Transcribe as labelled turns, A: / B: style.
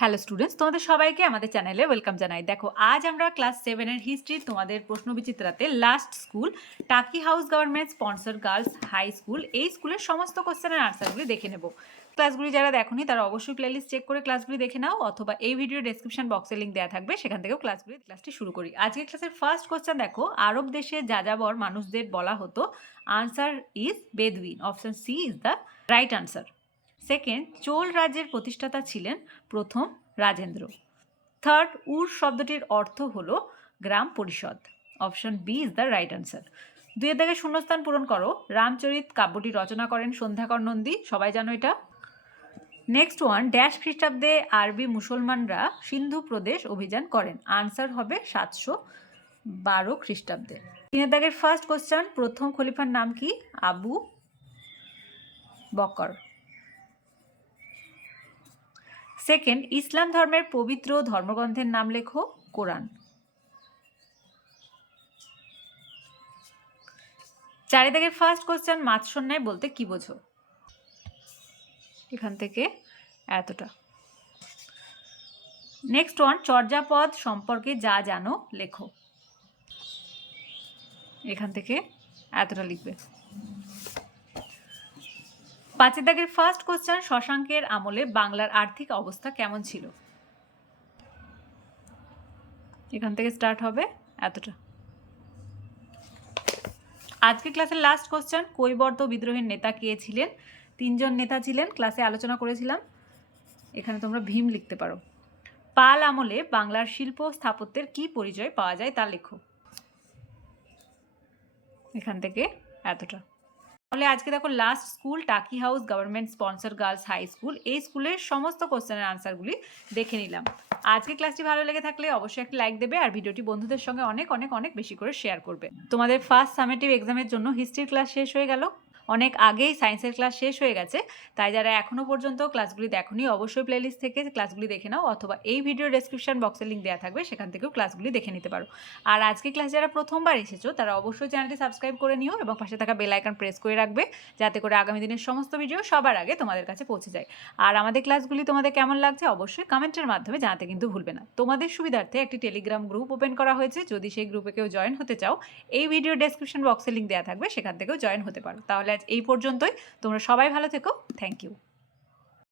A: Hello students তোমাদের সবাইকে আমাদের চ্যানেলে ওয়েলকাম জানাই। দেখো, আজ আমরা ক্লাস সেভেনের হিস্ট্রি তোমাদের প্রশ্ন বিচিত্রাতে last school Taki house government sponsor girls high school এই স্কুলের সমস্ত কোশ্চেনের আনসারগুলি দেখে নেব। ক্লাসগুলি যারা দেখোনি, তারা অবশ্যই প্লেলিস্ট চেক করে ক্লাসগুলি দেখে নাও, অথবা এই ভিডিও ডেসক্রিপশন বক্সে লিঙ্ক দেওয়া থাকবে, সেখান থেকেও ক্লাসগুলি ক্লাসটি শুরু করি। আজকের ক্লাসের ফার্স্ট কোশ্চেন দেখো, আরব দেশে যাযাবর মানুষদের বলা হতো answer is Bedouin option C is the right answer second Chola রাজ্যের প্রতিষ্ঠাতা ছিলেন প্রথম রাজেন্দ্র। থার্ড উর শব্দটির অর্থ হল গ্রাম পরিষদ। Option B is the right answer দুইয়ের দাগে শূন্যস্থান পূরণ করো। রামচরিত কাব্যটি রচনা করেন সন্ধ্যাকর নন্দী। সবাই জানো এটা? নেক্সট ওয়ান ড্যাশ খ্রিস্টাব্দে আরবি মুসলমানরা সিন্ধু প্রদেশ অভিযান করেন। আনসার হবে সাতশো বারো খ্রিস্টাব্দে। তিনের দাগের ফার্স্ট কোশ্চেন প্রথম খলিফার নাম কি? আবু বকর সেকেন্ড ইসলাম ধর্মের পবিত্র ধর্মগ্রন্থের নাম লেখো কোরআন। চারিদিকের ফার্স্ট কোশ্চেন মাৎসন্যায় বলতে কি বোঝো? এখান থেকে এতটা। নেক্সট ওয়ান চর্যাপদ সম্পর্কে যা জানো লেখো। এখান থেকে এতটা লিখবে। পাঁচের দাগের ফার্স্ট কোশ্চেন শশাঙ্কের আমলে বাংলার আর্থিক অবস্থা কেমন ছিল? এখান থেকে স্টার্ট হবে এতটা। আজকে ক্লাসের লাস্ট কোশ্চেন কৈবর্ত বিদ্রোহের নেতা কে ছিলেন? তিনজন নেতা ছিলেন ক্লাসে আলোচনা করেছিলাম। এখানে তোমরা ভীম লিখতে পারো। পাল আমলে বাংলার শিল্প স্থাপত্যের কি পরিচয় পাওয়া যায় তা লেখো। এখান থেকে এতটা। তাহলে আজকে দেখো last school Taki house government sponsor girls high school এই স্কুলের সমস্ত কোশ্চেনের আনসারগুলি দেখে নিলাম। আজকে ক্লাসটি ভালো লেগে থাকলে অবশ্যই একটা লাইক দেবে আর ভিডিওটি বন্ধুদের সঙ্গে অনেক অনেক অনেক বেশি করে শেয়ার করবে। তোমাদের ফার্স্ট সামেটিভ এক্সামের জন্য হিস্ট্রির ক্লাস শেষ হয়ে গেল। অনেক আগেই সায়েন্সের ক্লাস শেষ হয়ে গেছে। তাই যারা এখনও পর্যন্ত ক্লাসগুলি দেখোনি, অবশ্যই প্লেলিস্ট থেকে ক্লাসগুলি দেখে নাও অথবা এই ভিডিও ডেসক্রিপশন বক্সে লিঙ্ক দেওয়া থাকবে, সেখান থেকেও ক্লাসগুলি দেখে নিতে পারো। আর আজকে ক্লাস যারা প্রথমবার এসেছ, তারা অবশ্যই চ্যানেলটি সাবস্ক্রাইব করে নিও এবং পাশে থাকা বেল আইকন প্রেস করে রাখবে, যাতে করে আগামী দিনের সমস্ত ভিডিও সবার আগে তোমাদের কাছে পৌঁছে যায়। আর আমাদের ক্লাসগুলি তোমাদের কেমন লাগছে অবশ্যই কমেন্টের মাধ্যমে জানাতে কিন্তু ভুলবে না। তোমাদের সুবিধার্থে একটি টেলিগ্রাম গ্রুপ ওপেন করা হয়েছে, যদি সেই গ্রুপে কেউ জয়েন হতে চাও, এই ভিডিও ডেসক্রিপশন বক্সে লিঙ্ক দেওয়া থাকবে, সেখান থেকেও জয়েন হতে পারো। তাহলে আজ এই পর্যন্তই। তোমরা সবাই ভালো থেকো। Thank you